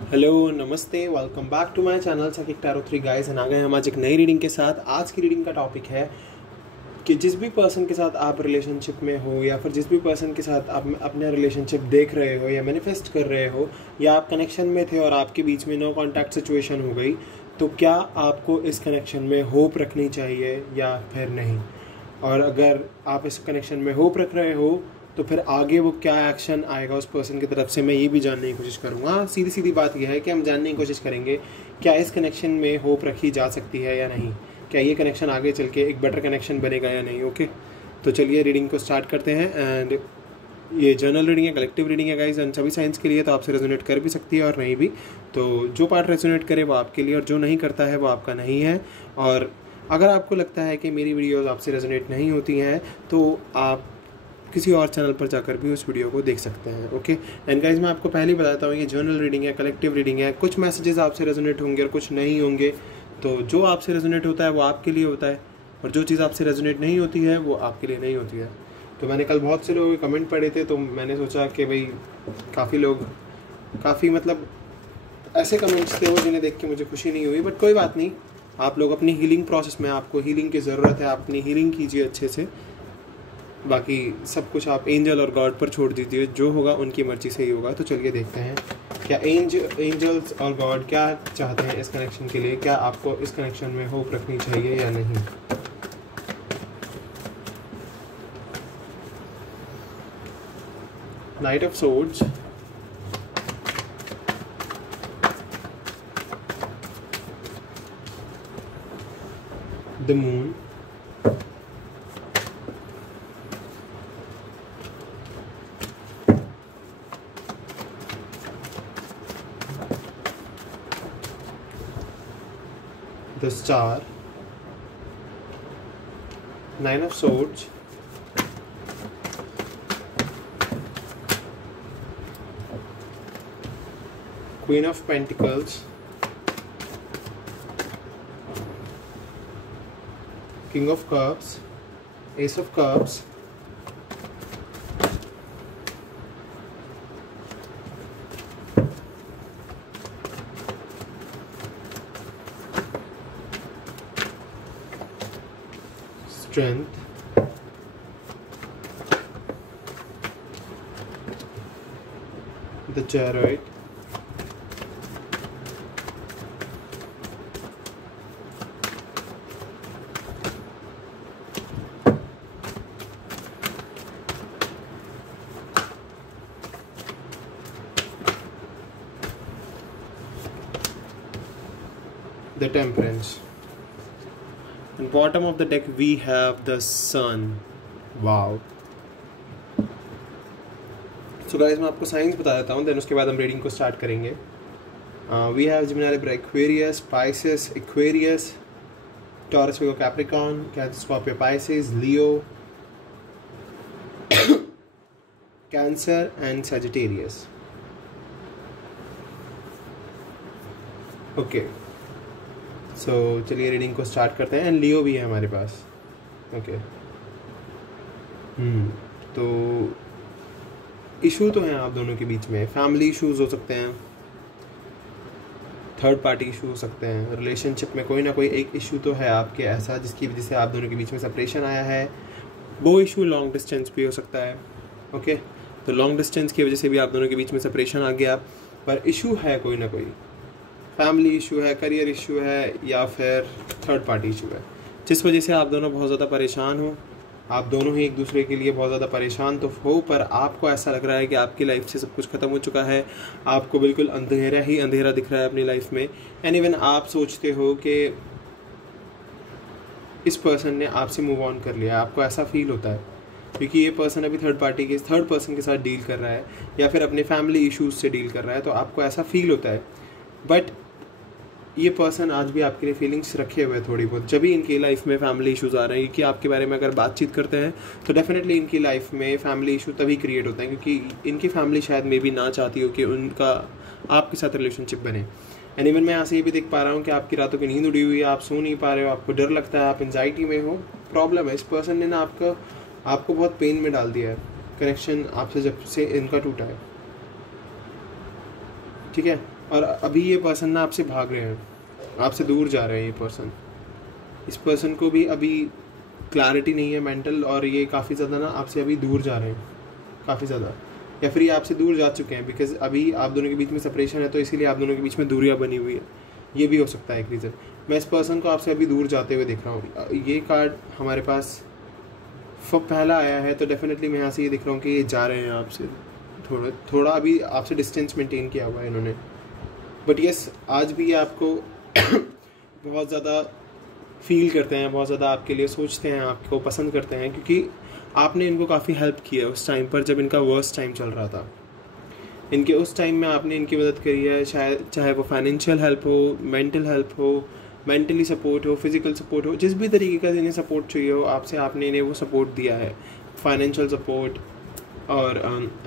Hello नमस्ते, welcome back to my channel Saqib tarot 3 guys. आ गए हम आज एक नई रीडिंग के साथ। आज की रीडिंग का टॉपिक है कि जिस भी पर्सन के साथ आप रिलेशनशिप में हो या फिर जिस भी पर्सन के साथ आप अपना रिलेशनशिप देख रहे हो या मैनिफेस्ट कर रहे हो या आप कनेक्शन में थे और आपके बीच में नो कॉन्टैक्ट सिचुएशन हो गई, तो क्या आपको इस कनेक्शन में होप रखनी चाहिए या फिर नहीं। और अगर आप इस कनेक्शन में होप रख रहे हो तो फिर आगे वो क्या एक्शन आएगा उस पर्सन की तरफ से, मैं ये भी जानने की कोशिश करूँगा। सीधी सीधी बात यह है कि हम जानने की कोशिश करेंगे क्या इस कनेक्शन में होप रखी जा सकती है या नहीं, क्या ये कनेक्शन आगे चल के एक बेटर कनेक्शन बनेगा या नहीं। ओके, तो चलिए रीडिंग को स्टार्ट करते हैं। एंड ये जर्नल रीडिंग है, कलेक्टिव रीडिंग है गाइस, एंड सभी साइंस के लिए, तो आपसे रेजोनेट कर भी सकती है और नहीं भी। तो जो पार्ट रेजोनेट करे वो आपके लिए और जो नहीं करता है वो आपका नहीं है। और अगर आपको लगता है कि मेरी वीडियोज़ आपसे रेजोनेट नहीं होती हैं तो आप किसी और चैनल पर जाकर भी उस वीडियो को देख सकते हैं। ओके, एंड गाइज मैं आपको पहले ही बताता हूँ ये जर्नल रीडिंग है, कलेक्टिव रीडिंग है। कुछ मैसेजेस आपसे रेजोनेट होंगे और कुछ नहीं होंगे। तो जो आपसे रेजोनेट होता है वो आपके लिए होता है और जो चीज़ आपसे रेजोनेट नहीं होती है वो आपके लिए नहीं होती है। तो मैंने कल बहुत से लोगों के कमेंट पढ़े थे, तो मैंने सोचा कि भाई काफ़ी मतलब ऐसे कमेंट्स थे वो जिन्हें देख के मुझे खुशी नहीं हुई, बट कोई बात नहीं। आप लोग अपनी हीलिंग प्रोसेस में, आपको हीलिंग की ज़रूरत है, आप अपनी हीलिंग कीजिए अच्छे से। बाकी सब कुछ आप एंजल और गॉड पर छोड़ दीजिए, जो होगा उनकी मर्जी से ही होगा। तो चलिए देखते हैं क्या एंजल्स और गॉड क्या चाहते हैं इस कनेक्शन के लिए। क्या आपको इस कनेक्शन में होप रखनी चाहिए या नहीं। Night of swords, the moon, the star, nine of swords, queen of pentacles, king of cups, ace of cups, strength, the chariot, the temperance. And bottom of the deck we have the sun. Wow. So guys, मैं आपको science बता देता हूँ, then उसके बाद हम reading को start करेंगे। We have Gemini, Libra, Aquarius, Pisces, Aquarius, Taurus, Virgo, Capricorn, Cancer, Scorpio, Pisces, Leo, Cancer and Sagittarius. Okay, so चलिए रीडिंग को स्टार्ट करते हैं। एंड लियो भी है हमारे पास। ओके, तो इशू तो हैं आप दोनों के बीच में। फैमिली इश्यूज हो सकते हैं, थर्ड पार्टी इशू हो सकते हैं, रिलेशनशिप में कोई ना कोई एक इशू तो है आपके ऐसा जिसकी वजह से आप दोनों के बीच में सेपरेशन आया है। वो इशू लॉन्ग डिस्टेंस भी हो सकता है। ओके, तो लॉन्ग डिस्टेंस की वजह से भी आप दोनों के बीच में सेपरेशन आ गया, पर इशू है कोई ना कोई। फैमिली इशू है, करियर इशू है या फिर थर्ड पार्टी इशू है, जिस वजह से आप दोनों बहुत ज़्यादा परेशान हो। आप दोनों ही एक दूसरे के लिए बहुत ज़्यादा परेशान तो हो, पर आपको ऐसा लग रहा है कि आपकी लाइफ से सब कुछ ख़त्म हो चुका है। आपको बिल्कुल अंधेरा ही अंधेरा दिख रहा है अपनी लाइफ में। एंड इवन आप सोचते हो कि इस पर्सन ने आपसे मूव ऑन कर लिया, आपको ऐसा फील होता है क्योंकि ये पर्सन अभी थर्ड पर्सन के साथ डील कर रहा है या फिर अपने फैमिली इश्यूज से डील कर रहा है, तो आपको ऐसा फील होता है। बट ये पर्सन आज भी आपके लिए फीलिंग्स रखे हुए हैं थोड़ी बहुत, जब भी इनकी लाइफ में फैमिली इश्यूज आ रहे हैं। कि आपके बारे में अगर बातचीत करते हैं तो डेफिनेटली इनकी लाइफ में फैमिली इशू तभी क्रिएट होते हैं क्योंकि इनकी फैमिली शायद मे भी ना चाहती हो कि उनका आपके साथ रिलेशनशिप बने। एंड इवन मैं यहाँ से ये भी देख पा रहा हूँ कि आपकी रातों की नींद उड़ी हुई है, आप सो नहीं पा रहे हो, आपको डर लगता है, आप एंजाइटी में हो, प्रॉब्लम है। इस पर्सन ने ना आपको बहुत पेन में डाल दिया है। कनेक्शन आपसे जब से इनका टूटा है, ठीक है। और अभी ये पर्सन ना आपसे भाग रहे हैं, आपसे दूर जा रहे हैं ये पर्सन। इस पर्सन को भी अभी क्लैरिटी नहीं है मेंटल, और ये काफ़ी ज़्यादा ना आपसे अभी दूर जा रहे हैं, काफ़ी ज़्यादा, या फिर ये आपसे दूर जा चुके हैं बिकॉज अभी आप दोनों के बीच में सेपरेशन है, तो इसीलिए आप दोनों के बीच में दूरियाँ बनी हुई है। ये भी हो सकता है एक रीज़न। मैं इस पर्सन को आपसे अभी दूर जाते हुए देख रहा हूँ। ये कार्ड हमारे पास पहला आया है, तो डेफिनेटली मैं यहाँ से ये दिख रहा हूँ कि ये जा रहे हैं आपसे थोड़ा अभी आपसे डिस्टेंस मेंटेन किया हुआ है इन्होंने। बट यस, आज भी ये आपको बहुत ज़्यादा फील करते हैं, बहुत ज़्यादा आपके लिए सोचते हैं, आपको पसंद करते हैं, क्योंकि आपने इनको काफ़ी हेल्प किया उस टाइम पर जब इनका वर्स्ट टाइम चल रहा था। इनके उस टाइम में आपने इनकी मदद करी है, शायद चाहे वो फाइनेंशियल हेल्प हो, मेंटल हेल्प हो, मेंटली सपोर्ट हो, फिजिकल सपोर्ट हो, जिस भी तरीके का इन्हें सपोर्ट चाहिए हो आपसे, आपने इन्हें वो सपोर्ट दिया है। फाइनेंशियल सपोर्ट और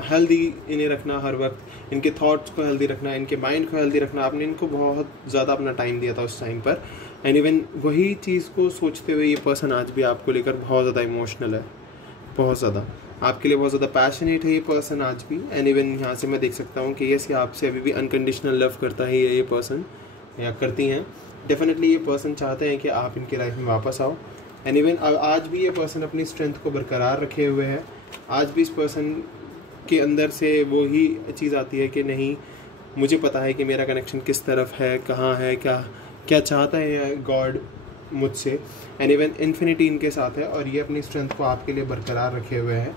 हेल्दी इन्हें रखना, हर वक्त इनके थॉट्स को हेल्दी रखना, इनके माइंड को हेल्दी रखना, आपने इनको बहुत ज़्यादा अपना टाइम दिया था उस टाइम पर। एंड इवन वही चीज़ को सोचते हुए ये पर्सन आज भी आपको लेकर बहुत ज़्यादा इमोशनल है, बहुत ज़्यादा आपके लिए बहुत ज़्यादा पैशनेट है ये पर्सन आज भी। एंड इवन यहाँ से मैं देख सकता हूँ कि यस, ये आपसे अभी भी अनकंडीशनल लव करता है ये पर्सन, या करती हैं। डेफिनेटली ये पर्सन चाहते हैं कि आप इनकी लाइफ में वापस आओ। एंड इवन आज भी ये पर्सन अपनी स्ट्रेंथ को बरकरार रखे हुए है। आज भी इस पर्सन के अंदर से वो ही चीज़ आती है कि नहीं, मुझे पता है कि मेरा कनेक्शन किस तरफ है, कहाँ है, क्या क्या चाहता है गॉड मुझसे। एंड इवन इन्फिनिटी इनके साथ है, और ये अपनी स्ट्रेंथ को आपके लिए बरकरार रखे हुए हैं।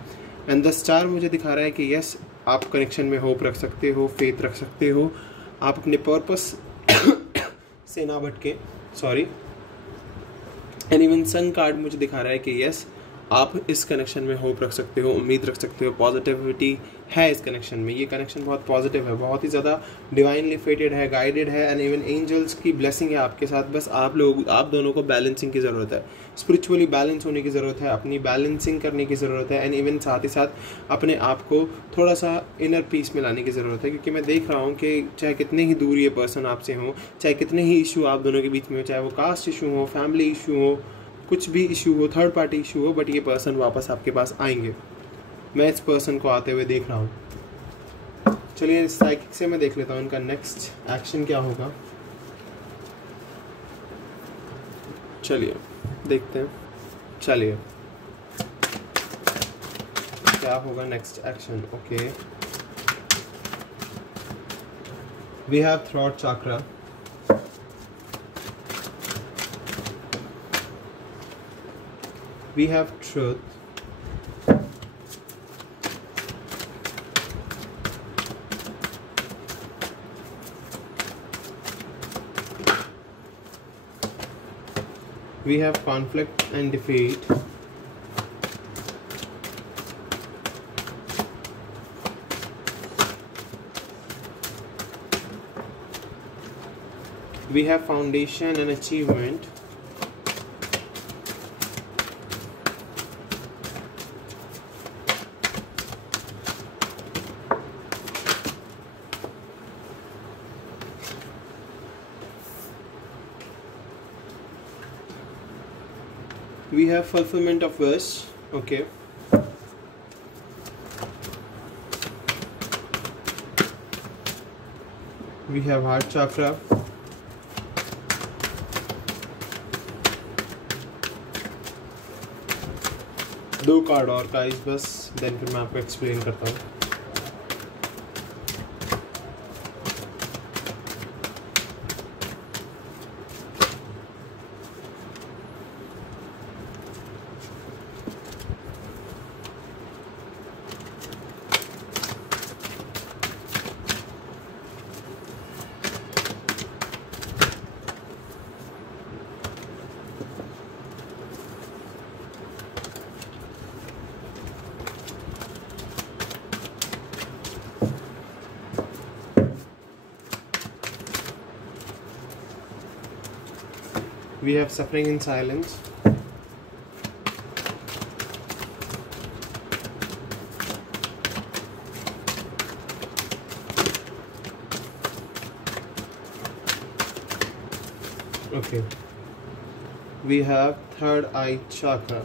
एंड द स्टार मुझे दिखा रहा है कि यस, आप कनेक्शन में होप रख सकते हो, फेथ रख सकते हो, आप अपने पर्पस से ना भटके, sorry. And even sun card मुझे दिखा रहा है कि यस, आप इस कनेक्शन में होप रख सकते हो, उम्मीद रख सकते हो, पॉजिटिविटी है इस कनेक्शन में। ये कनेक्शन बहुत पॉजिटिव है, बहुत ही ज़्यादा डिवाइनली फेटेड है, गाइडेड है, एंड इवन एंजल्स की ब्लेसिंग है आपके साथ। बस आप दोनों को बैलेंसिंग की ज़रूरत है, स्पिरिचुअली बैलेंस होने की ज़रूरत है, अपनी बैलेंसिंग करने की ज़रूरत है। एंड इवन साथ ही साथ अपने आप को थोड़ा सा इनर पीस में लाने की ज़रूरत है, क्योंकि मैं देख रहा हूँ कि चाहे कितने ही दूर ये पर्सन आपसे हो, चाहे कितने ही इशू आप दोनों के बीच में हो, चाहे वो कास्ट इशू हो, फैमिली इशू हो, कुछ भी इशू हो, थर्ड पार्टी इशू हो, बट ये पर्सन वापस आपके पास आएंगे। मैं इस पर्सन को आते हुए देख रहा हूँ। चलिए साइकिक से मैं देख लेता हूँ इनका नेक्स्ट एक्शन क्या होगा। चलिए देखते हैं, चलिए क्या होगा next action. Okay, we have throat chakra, we have truth, we have conflict and defeat, we have foundation and achievement, we have fulfillment of wish. Okay, we have heart chakra, दो card और गाइस बस, then फिर मैं आपको explain करता हूँ। We have suffering in silence. Okay. We have third eye chakra.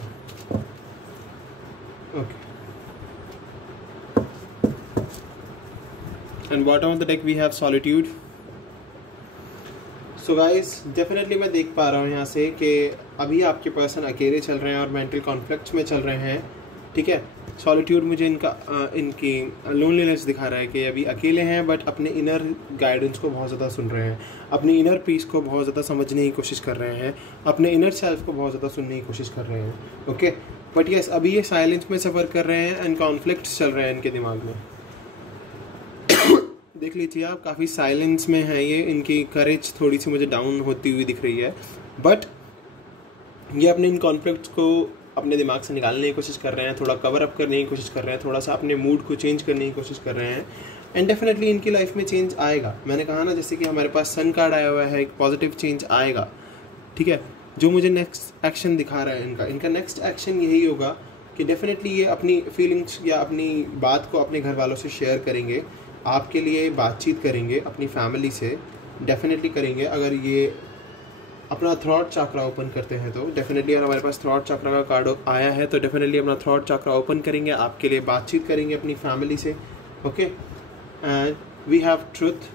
Okay. And bottom of the deck we have solitude. So guys definitely मैं देख पा रहा हूँ यहाँ से कि अभी आपके पर्सन अकेले चल रहे हैं और मेंटल कॉन्फ्लिक्ट्स में चल रहे हैं, ठीक है। सॉलिट्यूड मुझे इनकी लोनलीनेस दिखा रहा है कि अभी अकेले हैं, बट अपने इनर गाइडेंस को बहुत ज़्यादा सुन रहे हैं, अपनी इनर पीस को बहुत ज़्यादा समझने की कोशिश कर रहे हैं, अपने इनर सेल्फ को बहुत ज़्यादा सुनने की कोशिश कर रहे हैं, ओके। बट यस, अभी ये साइलेंस में सफ़र कर रहे हैं एंड कॉन्फ्लिक्ट्स चल रहे हैं इनके दिमाग में। देख लीजिए आप, काफ़ी साइलेंस में है ये, इनकी करेज थोड़ी सी मुझे डाउन होती हुई दिख रही है, बट ये अपने इन कॉन्फ्लिक्ट्स को अपने दिमाग से निकालने की कोशिश कर रहे हैं, थोड़ा कवर अप करने की कोशिश कर रहे हैं, थोड़ा सा अपने मूड को चेंज करने की कोशिश कर रहे हैं, एंड डेफिनेटली इनकी लाइफ में चेंज आएगा। मैंने कहा ना, जैसे कि हमारे पास सन कार्ड आया हुआ है, एक पॉजिटिव चेंज आएगा, ठीक है। जो मुझे नेक्स्ट एक्शन दिखा रहा है इनका नेक्स्ट एक्शन यही होगा कि डेफिनेटली ये अपनी फीलिंग्स या अपनी बात को अपने घर वालों से शेयर करेंगे, आपके लिए बातचीत करेंगे, अपनी फैमिली से डेफिनेटली करेंगे। अगर ये अपना थ्रॉट चाक्रा ओपन करते हैं तो डेफिनेटली, अगर हमारे पास थ्रॉट चाक्रा का कार्ड आया है तो डेफिनेटली अपना थ्रॉट चाक्रा ओपन करेंगे, आपके लिए बातचीत करेंगे अपनी फैमिली से, okay. And we have truth,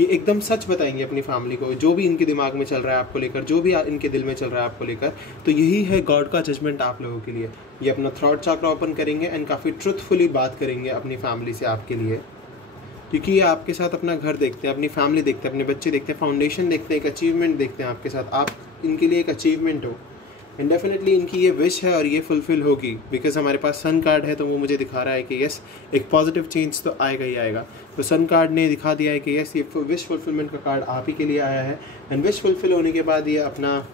ये एकदम सच बताएंगे अपनी फैमिली को, जो भी इनके दिमाग में चल रहा है आपको लेकर, जो भी इनके दिल में चल रहा है आपको लेकर। तो यही है गॉड का जजमेंट आप लोगों के लिए। ये अपना थ्रॉट चाक्रा ओपन करेंगे एंड काफ़ी ट्रुथफुली बात करेंगे अपनी फैमिली से आपके लिए, क्योंकि ये आपके साथ अपना घर देखते हैं, अपनी फैमिली देखते हैं, अपने बच्चे देखते हैं, फाउंडेशन देखते हैं, एक अचीवमेंट देखते हैं आपके साथ, आप इनके लिए एक अचीवमेंट हो। एंड डेफिनेटली इनकी ये विश है और ये फुलफिल होगी, बिकॉज हमारे पास सन कार्ड है तो वो मुझे दिखा रहा है कि यस, एक पॉजिटिव चेंज तो आएगा ही आएगा। तो सन कार्ड ने दिखा दिया है कि यस, ये विश फुलफिलमेंट का कार्ड आप ही के लिए आया है। एंड विश फुलफिल होने के बाद ये अपना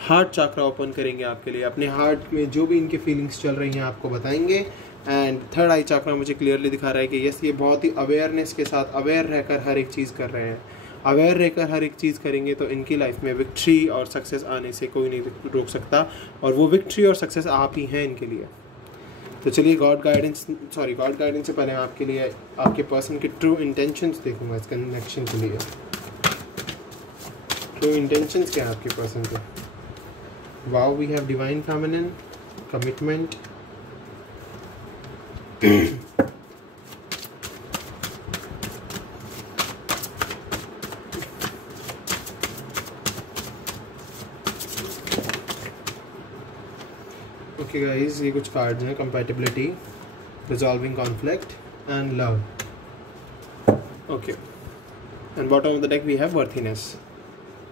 हार्ट चाक्रा ओपन करेंगे आपके लिए, अपने हार्ट में जो भी इनकी फीलिंग्स चल रही हैं आपको बताएंगे। एंड थर्ड आई चाक्रा मुझे क्लियरली दिखा रहा है कि यस, ये बहुत ही अवेयरनेस के साथ, अवेयर रहकर हर एक चीज़ कर रहे हैं। अवेयर रहकर हर एक चीज़ करेंगे तो इनकी लाइफ में विक्ट्री और सक्सेस आने से कोई नहीं रोक सकता, और वो विक्ट्री और सक्सेस आप ही हैं इनके लिए। तो चलिए गॉड गाइडेंस से पहले आपके लिए आपके पर्सन के ट्रू इंटेंशंस देखूंगा इस कनेक्शन के लिए। ट्रू इंटेंशंस क्या है आपके पर्सन के? Wow, we have divine feminine, commitment, okay guys, ये कुछ कार्ड्स हैं, compatibility, resolving conflict and love, okay. And bottom of the deck we have worthiness.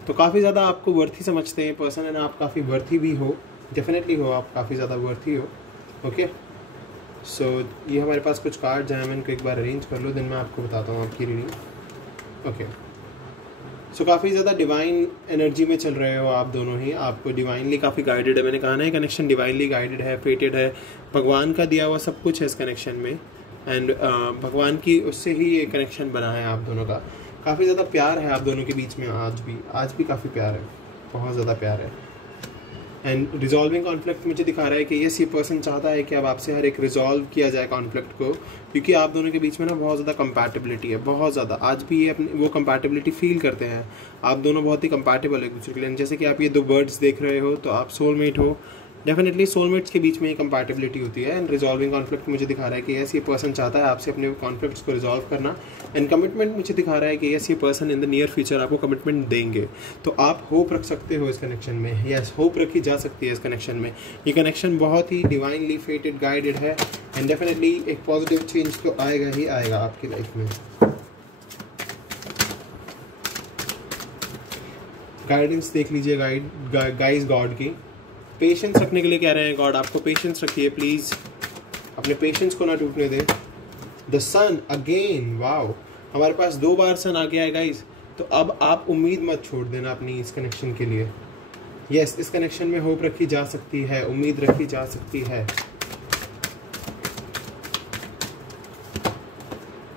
तो काफ़ी ज़्यादा आपको वर्थी समझते हैं पर्सन, एंड आप काफ़ी वर्थी भी हो, डेफिनेटली हो, आप काफ़ी ज़्यादा वर्थी हो, ओके। सो ये हमारे पास कुछ कार्ड्स हैं, मैं इनको एक बार अरेंज कर लो, देन मैं आपको बताता हूँ आपकी रीडिंग, ओके। सो काफ़ी ज़्यादा डिवाइन एनर्जी में चल रहे हो आप दोनों ही, आपको डिवाइनली काफ़ी गाइडेड है। मैंने कहा ना, ये कनेक्शन डिवाइनली गाइडेड है, फेटेड है, भगवान का दिया हुआ सब कुछ है इस कनेक्शन में, एंड भगवान की उससे ही ये कनेक्शन बना है आप दोनों का। काफ़ी ज़्यादा प्यार है आप दोनों के बीच में, आज भी काफ़ी प्यार है, बहुत ज़्यादा प्यार है। एंड रिजॉल्विंग कॉन्फ्लिक्ट मुझे दिखा रहा है कि यस, ये पर्सन चाहता है कि अब आपसे हर एक रिजॉल्व किया जाए कॉन्फ्लिक्ट को, क्योंकि आप दोनों के बीच में ना बहुत ज़्यादा कंपैटिबिलिटी है, बहुत ज़्यादा। आज भी ये अपनी वो कंपैटिबिलिटी फील करते हैं, आप दोनों बहुत ही कंपैटिबल एक दूसरे के लिए। जैसे कि आप ये दो बर्ड्स देख रहे हो तो आप सोलमेट हो, डेफिनेटली सोलमेट्स के बीच में ही कंपैटिबिलिटी होती है। एंड रिजॉल्विंग कॉन्फ्लिक्ट मुझे दिखा रहा है कि यस, ये पर्सन चाहता है आपसे अपने कॉन्फ्लिक्ट्स को रिजॉल्व करना। एंड कमिटमेंट मुझे दिखा रहा है कि यस, ये person in the near future आपको कमिटमेंट देंगे, तो आप होप रख सकते हो इस कनेक्शन में। यस, होप रखी जा सकती है इस कनेक्शन में। ये कनेक्शन बहुत ही डिवाइनली फेटेड, गाइडेड है, एंड डेफिनेटली एक पॉजिटिव चेंज तो आएगा ही आएगा आपकी लाइफ में। गाइडेंस देख लीजिए गाइस गॉड की। पेशेंस रखने के लिए कह रहे हैं गॉड, आपको पेशेंस रखिए प्लीज़, अपने पेशेंस को ना टूटने दें। द सन अगेन, वाओ, हमारे पास 2 बार सन आ गया है गाइस। तो अब आप उम्मीद मत छोड़ देना अपनी इस कनेक्शन के लिए। यस, इस कनेक्शन में होप रखी जा सकती है, उम्मीद रखी जा सकती है।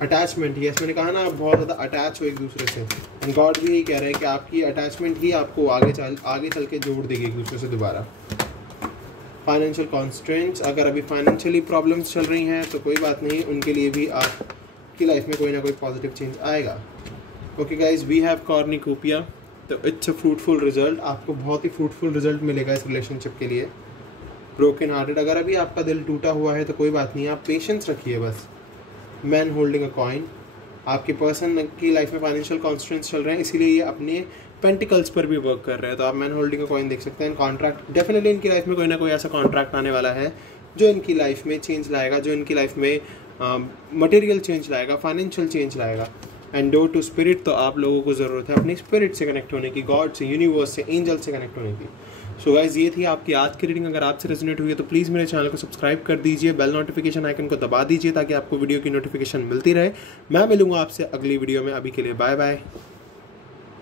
अटैचमेंट, यस, मैंने कहा ना, आप बहुत ज़्यादा अटैच हो एक दूसरे से, एंड गॉड भी यही कह रहे हैं कि आपकी अटैचमेंट ही आपको आगे चल के जोड़ देगी एक दूसरे से दोबारा। फाइनेंशियल कॉन्स्ट्रेंट्स, अगर अभी फाइनेंशियली प्रॉब्लम्स चल रही हैं तो कोई बात नहीं, उनके लिए भी आपकी लाइफ में कोई ना कोई पॉजिटिव चेंज आएगा। ओके गाइज, वी हैव कॉर्निकोपिया, तो इट्स अ फ्रूटफुल रिजल्ट, आपको बहुत ही फ्रूटफुल रिजल्ट मिलेगा इस रिलेशनशिप के लिए। ब्रोकन हार्टेड, अगर अभी आपका दिल टूटा हुआ है तो कोई बात नहीं, आप पेशेंस रखिए बस। मैन होल्डिंग अ कॉइन, आपके पर्सन की लाइफ में फाइनेंशियल कॉन्स्टेंट्स चल रहे हैं, इसीलिए ये अपने पेंटिकल्स पर भी वर्क कर रहे हैं। तो आप मैन होल्डिंग का कॉइन देख सकते हैं। कॉन्ट्रैक्ट डेफिनेटली इनकी लाइफ में कोई ना कोई ऐसा कॉन्ट्रैक्ट आने वाला है जो इनकी लाइफ में चेंज लाएगा, जो इनकी लाइफ में मटेरियल चेंज लाएगा, फाइनेंशियल चेंज लाएगा। एंड डोर टू स्पिरिट, तो आप लोगों को ज़रूरत है अपनी स्पिरिट से कनेक्ट होने की, गॉड से, यूनिवर्स से, एंजल से कनेक्ट होने की। सो गाइस, ये थी आपकी आज की रीडिंग। अगर आपसे रेजोनेट हुई है तो प्लीज़ मेरे चैनल को सब्सक्राइब कर दीजिए, बेल नोटिफिकेशन आइकन को दबा दीजिए ताकि आपको वीडियो की नोटिफिकेशन मिलती रहे। मैं मिलूंगा आपसे अगली वीडियो में। अभी के लिए बाय बाय।